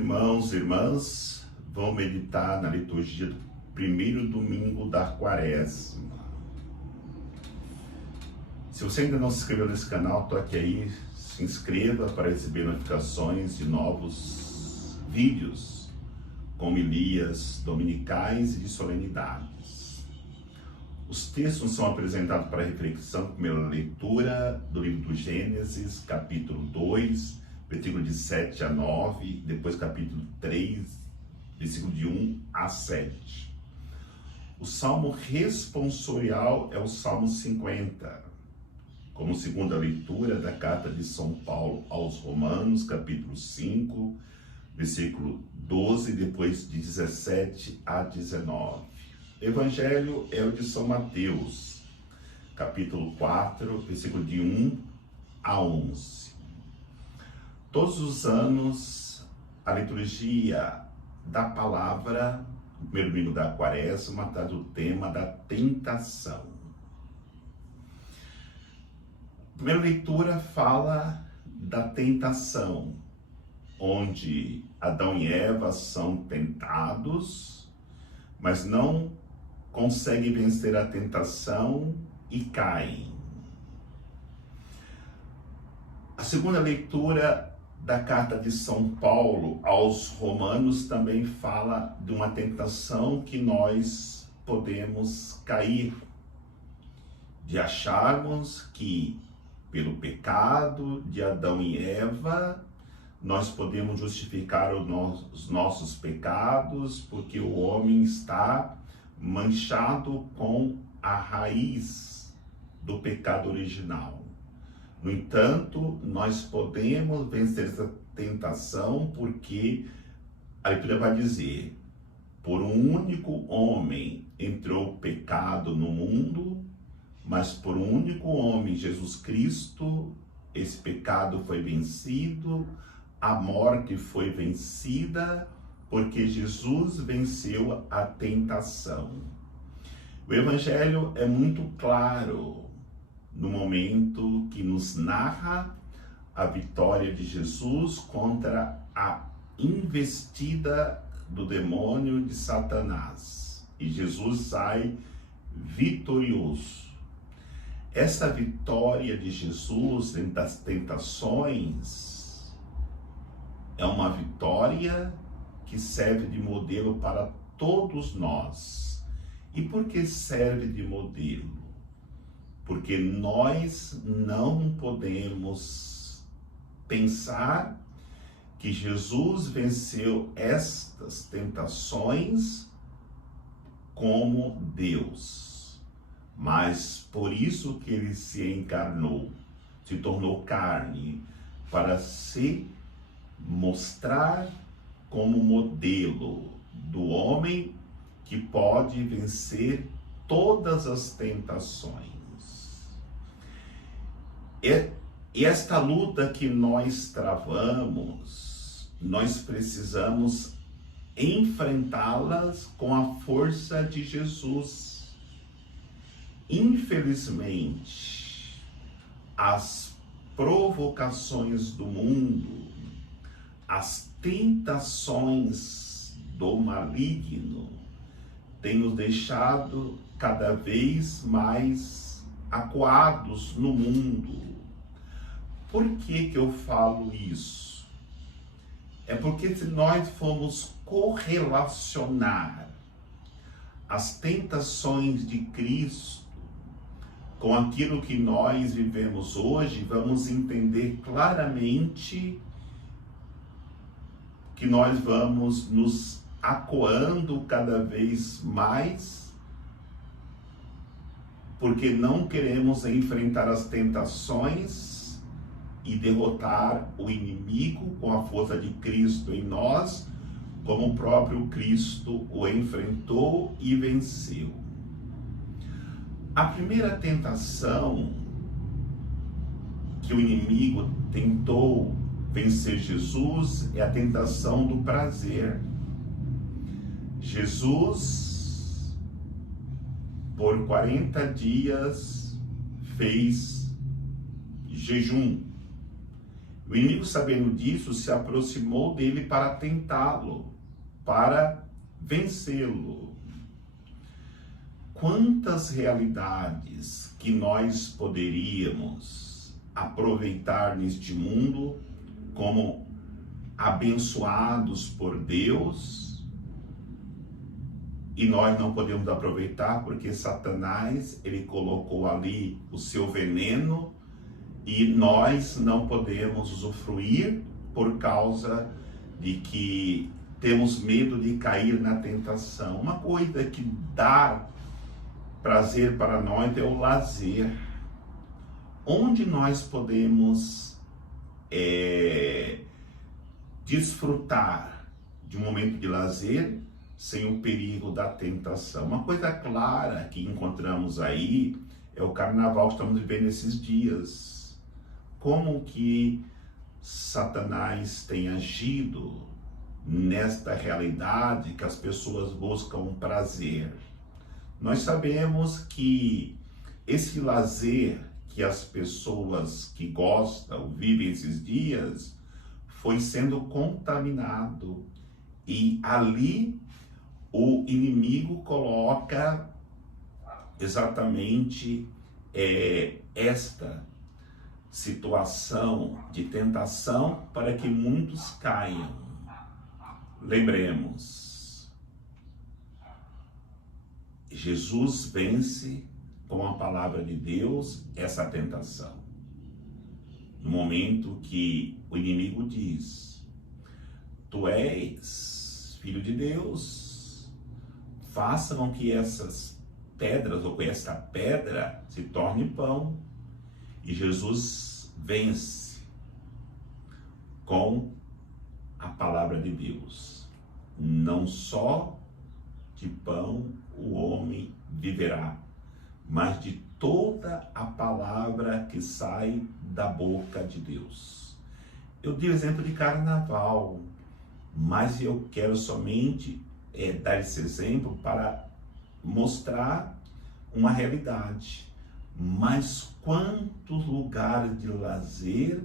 irmãos e irmãs, vão meditar na liturgia do primeiro domingo da Quaresma. Se você ainda não se inscreveu nesse canal, toque aí, se inscreva para receber notificações de novos vídeos com homilias dominicais e de solenidades. Os textos são apresentados para reflexão, primeira leitura do livro do Gênesis, capítulo 2, versículo de 7 a 9, depois capítulo 3, versículo de 1 a 7. O salmo responsorial é o Salmo 50, como segunda leitura da carta de São Paulo aos Romanos, capítulo 5, versículo 12, depois de 17 a 19. Evangelho é o de São Mateus, capítulo 4, versículo de 1 a 11. Todos os anos, a liturgia da palavra, no primeiro domingo da Quaresma, traz o tema da tentação. A primeira leitura fala da tentação, onde Adão e Eva são tentados, mas não conseguem vencer a tentação e caem. A segunda leitura da carta de São Paulo aos Romanos também fala de uma tentação que nós podemos cair, de acharmos que pelo pecado de Adão e Eva nós podemos justificar os nossos pecados porque o homem está manchado com a raiz do pecado original. No entanto, nós podemos vencer essa tentação porque a leitura vai dizer: por um único homem entrou o pecado no mundo, mas por um único homem, Jesus Cristo, esse pecado foi vencido, a morte foi vencida, porque Jesus venceu a tentação. O Evangelho é muito claro no momento que nos narra a vitória de Jesus contra a investida do demônio de Satanás. E Jesus sai vitorioso. Essa vitória de Jesus das tentações é uma vitória que serve de modelo para todos nós. E por que serve de modelo? Porque nós não podemos pensar que Jesus venceu estas tentações como Deus, mas por isso que ele se encarnou, se tornou carne, para se mostrar como modelo do homem que pode vencer todas as tentações. E esta luta que nós travamos, nós precisamos enfrentá-las com a força de Jesus. Infelizmente, as provocações do mundo, as tentações do maligno, têm nos deixado cada vez mais acuados no mundo. Por que eu falo isso? É porque se nós formos correlacionar as tentações de Cristo com aquilo que nós vivemos hoje, vamos entender claramente que nós vamos nos acuando cada vez mais, porque não queremos enfrentar as tentações e derrotar o inimigo com a força de Cristo em nós, como o próprio Cristo o enfrentou e venceu. A primeira tentação que o inimigo tentou vencer Jesus é a tentação do prazer. Jesus, por 40 dias, fez jejum. O inimigo, sabendo disso, se aproximou dele para tentá-lo, para vencê-lo. Quantas realidades que nós poderíamos aproveitar neste mundo como abençoados por Deus, e nós não podemos aproveitar porque Satanás, ele colocou ali o seu veneno e nós não podemos usufruir por causa de que temos medo de cair na tentação. Uma coisa que dá prazer para nós é o lazer. Onde nós podemos desfrutar de um momento de lazer sem o perigo da tentação. Uma coisa clara que encontramos aí é o carnaval que estamos vivendo esses dias. Como que Satanás tem agido nesta realidade que as pessoas buscam prazer. Nós sabemos que esse lazer que as pessoas que gostam, vivem esses dias, foi sendo contaminado. E ali o inimigo coloca exatamente esta situação de tentação para que muitos caiam. Lembremos, Jesus vence com a palavra de Deus essa tentação. No momento que o inimigo diz: tu és filho de Deus, faça com que essas pedras, ou que esta pedra, se torne pão. E Jesus vence com a palavra de Deus. Não só de pão o homem viverá, mas de toda a palavra que sai da boca de Deus. Eu dei o exemplo de carnaval, mas eu quero somente dar esse exemplo para mostrar uma realidade. Mas quantos lugares de lazer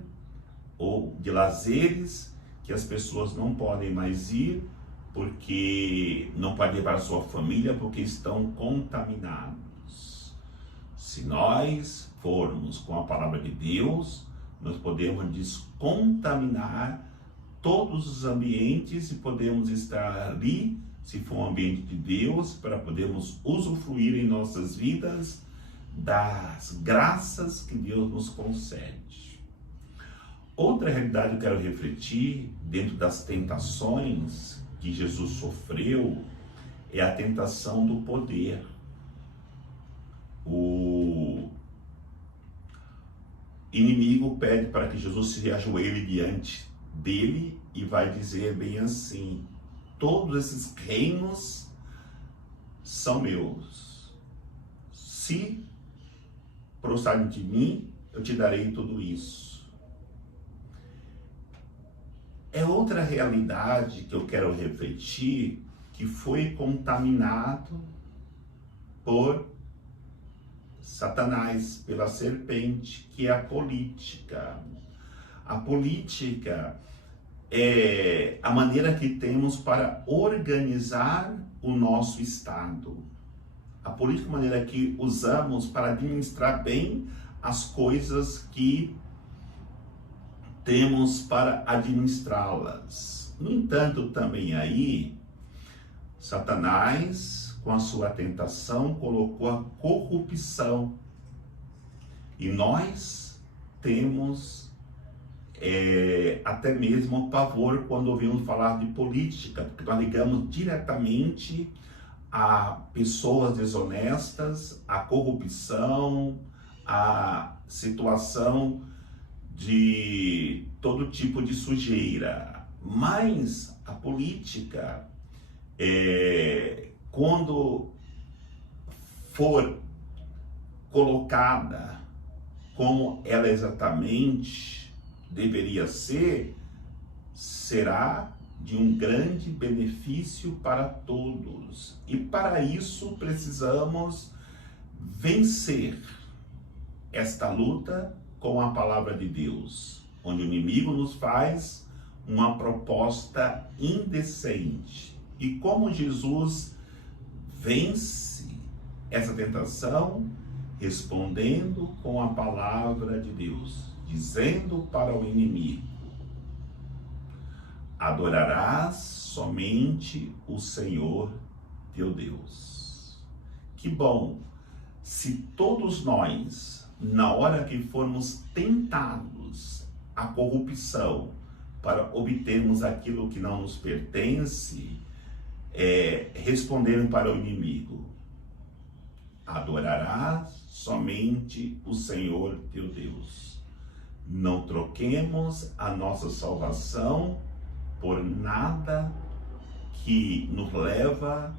ou de lazeres que as pessoas não podem mais ir porque não podem levar a sua família porque estão contaminados. Se nós formos com a palavra de Deus, nós podemos descontaminar todos os ambientes e podemos estar ali, se for um ambiente de Deus, para podermos usufruir em nossas vidas das graças que Deus nos concede. Outra realidade que eu quero refletir dentro das tentações que Jesus sofreu é a tentação do poder. O inimigo pede para que Jesus se ajoelhe diante dele e vai dizer bem assim: todos esses reinos são meus. Se prostrarem de mim, eu te darei tudo isso. É outra realidade que eu quero refletir, que foi contaminado por Satanás, pela serpente, que é a política. A política é a maneira que temos para organizar o nosso Estado. A política é a maneira que usamos para administrar bem as coisas que temos para administrá-las. No entanto, também aí, Satanás, com a sua tentação, colocou a corrupção. E nós temos até mesmo pavor quando ouvimos falar de política, porque nós ligamos diretamente a pessoas desonestas, a corrupção, a situação de todo tipo de sujeira. Mas a política, quando for colocada como ela exatamente deveria ser, será de um grande benefício para todos. E para isso precisamos vencer esta luta com a palavra de Deus. onde o inimigo nos faz uma proposta indecente. E como Jesus vence essa tentação? Respondendo com a palavra de Deus, dizendo para o inimigo: adorarás somente o Senhor teu Deus. Que bom se todos nós, na hora que formos tentados à corrupção para obtermos aquilo que não nos pertence, responderem para o inimigo: adorarás somente o Senhor teu Deus. Não troquemos a nossa salvação por nada que nos leva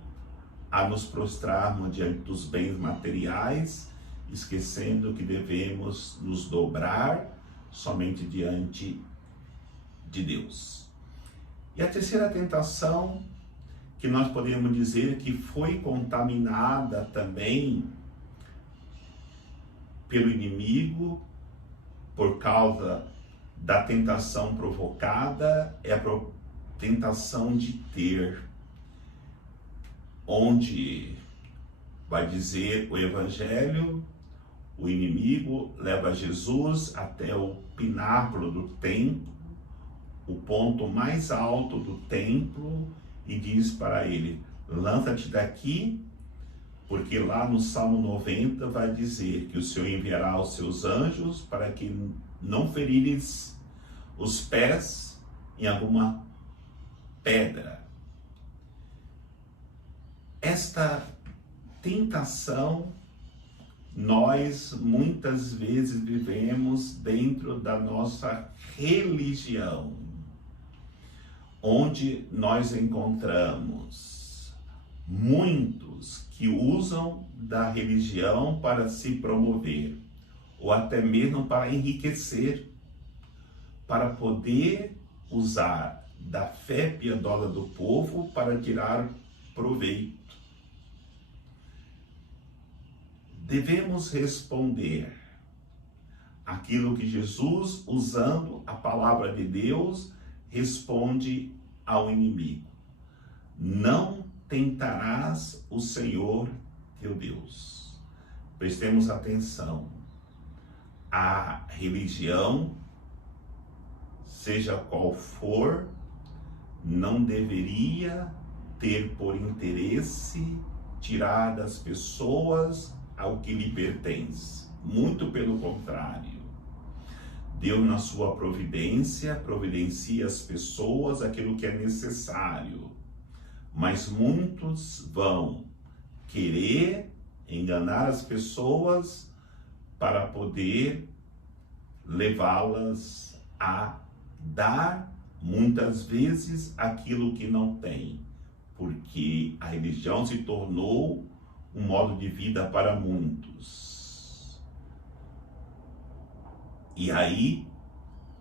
a nos prostrarmos diante dos bens materiais, esquecendo que devemos nos dobrar somente diante de Deus. E a terceira tentação, que nós podemos dizer que foi contaminada também pelo inimigo por causa da tentação provocada, é a tentação de ter, onde vai dizer o Evangelho, o inimigo leva Jesus até o pináculo do templo, o ponto mais alto do templo, e diz para ele: lança-te daqui, porque lá no Salmo 90 vai dizer que o Senhor enviará os seus anjos para que não ferires os pés em alguma pedra. Esta tentação nós muitas vezes vivemos dentro da nossa religião, onde nós encontramos muitos que usam da religião para se promover, ou até mesmo para enriquecer, para poder usar da fé piedosa do povo para tirar proveito. Devemos responder aquilo que Jesus, usando a palavra de Deus, responde ao inimigo: não tentarás o Senhor teu Deus. Prestemos atenção. A religião, seja qual for, não deveria ter por interesse tirar das pessoas ao que lhe pertence. Muito pelo contrário. Deus, na sua providência, providencia às pessoas aquilo que é necessário. Mas muitos vão querer enganar as pessoas para poder levá-las a dar, muitas vezes, aquilo que não tem. Porque a religião se tornou um modo de vida para muitos. E aí,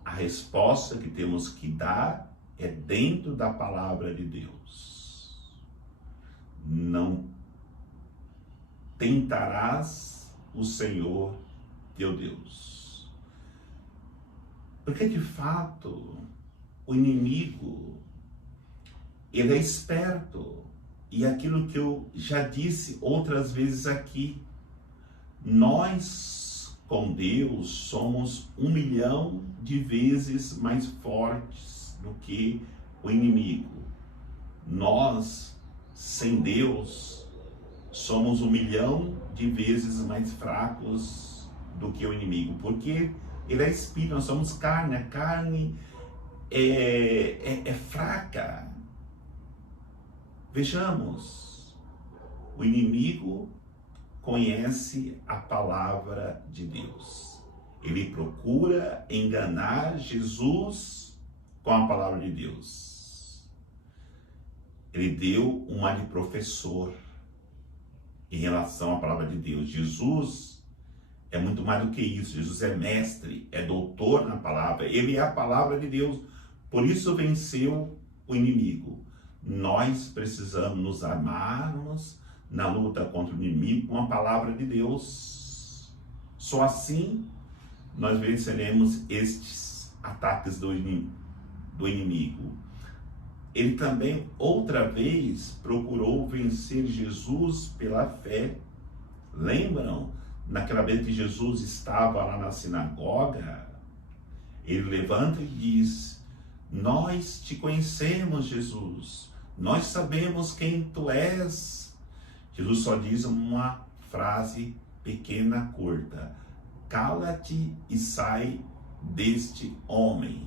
a resposta que temos que dar é dentro da palavra de Deus. Não tentarás o Senhor teu Deus. Porque, de fato, o inimigo, ele é esperto. E aquilo que eu já disse outras vezes aqui, nós com Deus somos 1 milhão de vezes mais fortes do que o inimigo. Nós, sem Deus, somos 1 milhão de vezes mais fracos do que o inimigo, porque ele é espírito, nós somos carne, a carne é fraca. Vejamos, o inimigo conhece a palavra de Deus. Ele procura enganar Jesus com a palavra de Deus. Ele deu uma de professor em relação à palavra de Deus. Jesus é muito mais do que isso. Jesus é mestre, é doutor na palavra. Ele é a palavra de Deus. Por isso venceu o inimigo. Nós precisamos nos armarmos na luta contra o inimigo com a palavra de Deus. Só assim nós venceremos estes ataques do inimigo. Ele também, outra vez, procurou vencer Jesus pela fé. Lembram? Naquela vez que Jesus estava lá na sinagoga, ele levanta e diz: nós te conhecemos, Jesus. Nós sabemos quem tu és. Jesus só diz uma frase pequena, curta: cala-te e sai deste homem.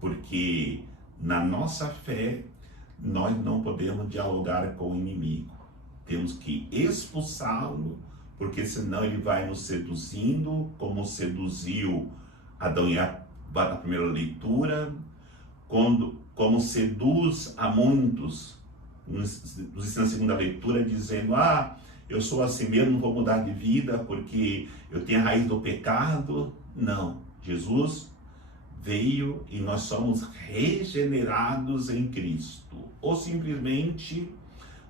Porque na nossa fé, nós não podemos dialogar com o inimigo. Temos que expulsá-lo, porque senão ele vai nos seduzindo, como seduziu Adão e Eva na primeira leitura, como seduz a muitos, nos ensina na segunda leitura, dizendo: eu sou assim mesmo, não vou mudar de vida, porque eu tenho a raiz do pecado. Não, Jesus veio e nós somos regenerados em Cristo. Ou simplesmente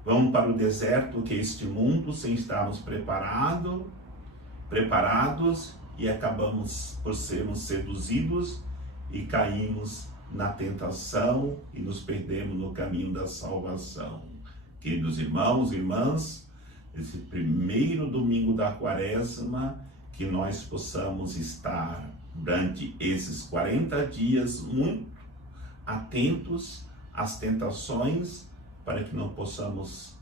vamos para o deserto, que é este mundo, sem estarmos preparados, e acabamos por sermos seduzidos e caímos na tentação e nos perdemos no caminho da salvação. Queridos irmãos e irmãs, esse primeiro domingo da Quaresma, que nós possamos estar durante esses 40 dias muito atentos às tentações, para que nós possamos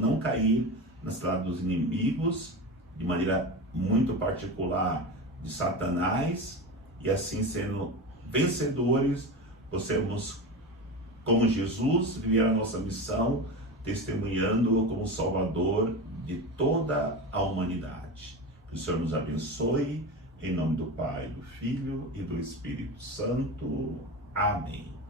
não cair na cilada dos inimigos, de maneira muito particular de Satanás, e assim sendo vencedores, possamos, como Jesus, viver a nossa missão, testemunhando-o como Salvador de toda a humanidade. Que o Senhor nos abençoe, em nome do Pai, do Filho e do Espírito Santo. Amém.